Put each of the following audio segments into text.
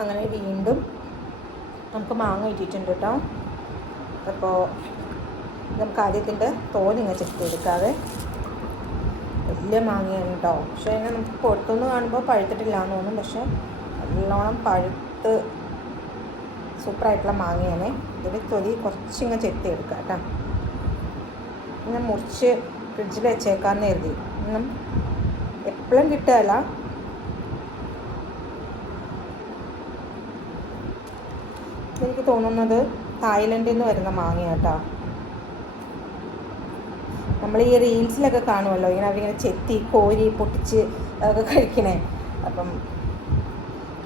അങ്ങനെ വീണ്ടും നമുക്ക് മാങ്ങ ഇട്ടിട്ടുണ്ട് കേട്ടോ. അപ്പോൾ നമുക്ക് ആദ്യത്തിൻ്റെ തോലിങ്ങനെ ചെക്ക് ചെയ്തെടുക്കാതെ. വലിയ മാങ്ങയാണ് കേട്ടോ. പക്ഷേ അതിനെ നമുക്ക് പുറത്തുനിന്ന് കാണുമ്പോൾ പഴുത്തിട്ടില്ല എന്ന് തോന്നും, പക്ഷേ നല്ലോണം പഴുത്ത് സൂപ്പറായിട്ടുള്ള മാങ്ങയാണ്. ഇതിൽ തൊലി കുറച്ചിങ്ങനെ ചെത്തി എടുക്കാം കേട്ടോ. ഇങ്ങനെ മുറിച്ച് ഫ്രിഡ്ജിൽ വെച്ചേക്കാമെന്ന് കരുതി. ഒന്നും എപ്പോഴും കിട്ടുകയല്ല. എനിക്ക് തോന്നുന്നത് തായ്ലൻഡിൽ നിന്ന് വരുന്ന മാങ്ങ കേട്ടോ. നമ്മൾ ഈ റീൽസിലൊക്കെ കാണുമല്ലോ, ഇങ്ങനെ അവരിങ്ങനെ ചെത്തി കോരി പൊട്ടിച്ച് അതൊക്കെ കഴിക്കണേ. അപ്പം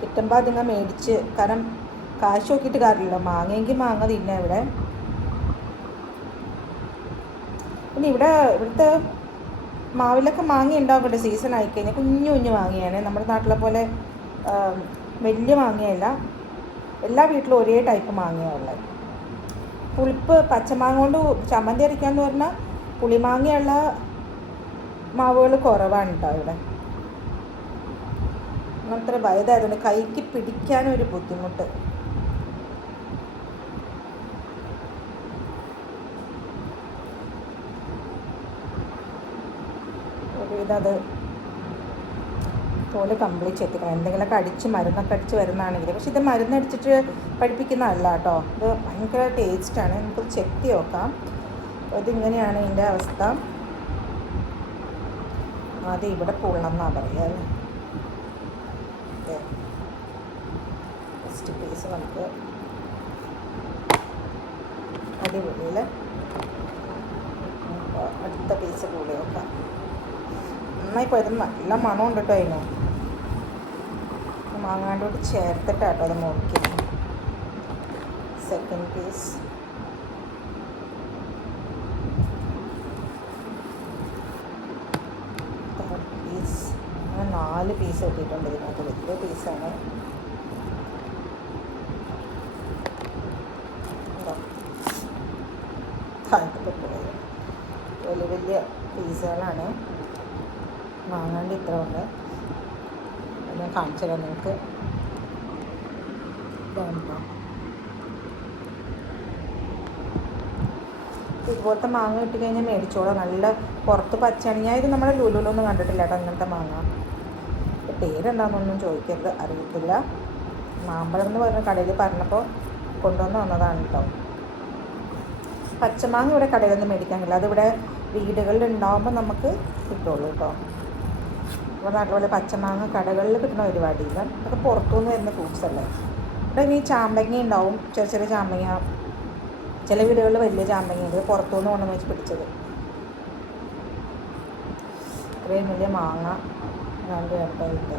കിട്ടുമ്പോൾ അതിങ്ങനെ മേടിച്ച്, കാരണം കാശ് നോക്കിയിട്ട് കാര്യമില്ല, മാങ്ങയെങ്കിൽ മാങ്ങ തിന്നെ ഇവിടെ. പിന്നെ ഇവിടുത്തെ മാവിലൊക്കെ മാങ്ങ ഉണ്ടാകട്ടെ സീസൺ ആയിക്കഴിഞ്ഞാൽ കുഞ്ഞു കുഞ്ഞു മാങ്ങയാണ്. നമ്മുടെ നാട്ടിലെ പോലെ വലിയ മാങ്ങയല്ല. എല്ലാ വീട്ടിലും ഒരേ ടൈപ്പ് മാങ്ങയുള്ളത്. പുളിപ്പ് പച്ചമാങ്ങ കൊണ്ട് ചമ്മന്തി അരയ്ക്കാമെന്ന് പറഞ്ഞാൽ പുളിമാങ്ങയുള്ള മാവുകൾ കുറവാണ് കേട്ടോ ഇവിടെ. അങ്ങനത്തെ വയതായതുകൊണ്ട് കൈക്ക് പിടിക്കാനൊരു ബുദ്ധിമുട്ട്. ഒരുവിധത് തോല് കംപ്ലീറ്റ് എത്തിക്കണം. എന്തെങ്കിലുമൊക്കെ അടിച്ച് മരുന്നൊക്കെ അടിച്ച് വരുന്നതാണെങ്കിൽ. പക്ഷെ ഇത് മരുന്നടിച്ചിട്ട് പഠിപ്പിക്കുന്നതല്ല കേട്ടോ. ഇത് ഭയങ്കര ടേസ്റ്റാണ്. നമുക്കത് ചെക്ക് ചെയ്ത് നോക്കാം. ഇതിങ്ങനെയാണ് ഇതിൻ്റെ അവസ്ഥ. ആദ്യം ഇവിടെ പൊള്ളെന്നാണ് പറയുക അല്ലേ. ഫസ്റ്റ് പീസ് നമുക്ക് അടിപൊളിയിൽ അടുത്ത പീസ് കൂടി നോക്കാം. നന്നായി പോയത് നല്ല മണമുണ്ട് കേട്ടോ. അതിന് മാങ്ങാണ്ടോട്ട് ചേർത്തിട്ടാട്ടോ അത് നോക്കിയത്. സെക്കൻഡ് പീസ് അങ്ങനെ 4 പീസ് കിട്ടിയിട്ടുണ്ട് ഇതിനകത്ത്. വലിയ പീസാണ്. താഴ്ത്തപ്പെട്ടത് വലിയ വലിയ പീസുകളാണ്. വാങ്ങാണ്ട് ഇത്ര ഉണ്ട്. ഞാൻ കാണിച്ചു തരാം നിങ്ങൾക്ക്. ഇതുപോലത്തെ മാങ്ങ ഇട്ട് കഴിഞ്ഞാൽ മേടിച്ചോളാം. നല്ല പുറത്ത് പച്ചയാണെങ്കിൽ. ഞാൻ ഇത് നമ്മുടെ ലുലുലൊന്നും കണ്ടിട്ടില്ല കേട്ടോ അങ്ങനത്തെ മാങ്ങ. പേരെന്താണെന്നൊന്നും ചോദിക്കരുത്, അറിയത്തില്ല. മാമ്പഴം എന്ന് പറഞ്ഞ കടയിൽ പറഞ്ഞപ്പോൾ കൊണ്ടുവന്ന് വന്നതാണ് കേട്ടോ. പച്ചമാങ്ങ ഇവിടെ കടയിലൊന്നും മേടിക്കാൻ കഴിയില്ല. അതിവിടെ വീടുകളിൽ ഉണ്ടാകുമ്പോൾ നമുക്ക് കിട്ടുള്ളൂ കേട്ടോ. ഇപ്പോൾ നാട്ടിലെ പച്ചമാങ്ങ കടകളിൽ കിട്ടുന്ന പരിപാടിയില്ല. അതൊക്കെ പുറത്തുനിന്ന് വരുന്ന ഫ്രൂട്ട്സ് അല്ലേ. ഇവിടെ ഈ ചാമ്പങ്ങ ഉണ്ടാവും, ചെറിയ ചെറിയ ചാമ്പങ്ങ. ചില വീടുകളിൽ വലിയ ചാമ്പങ്ങയുണ്ട്. പുറത്തുനിന്ന് കൊണ്ടുവന്ന് വെച്ച് പിടിച്ചത്. ഇത്രയും വലിയ മാങ്ങ 2 ഇട്ട്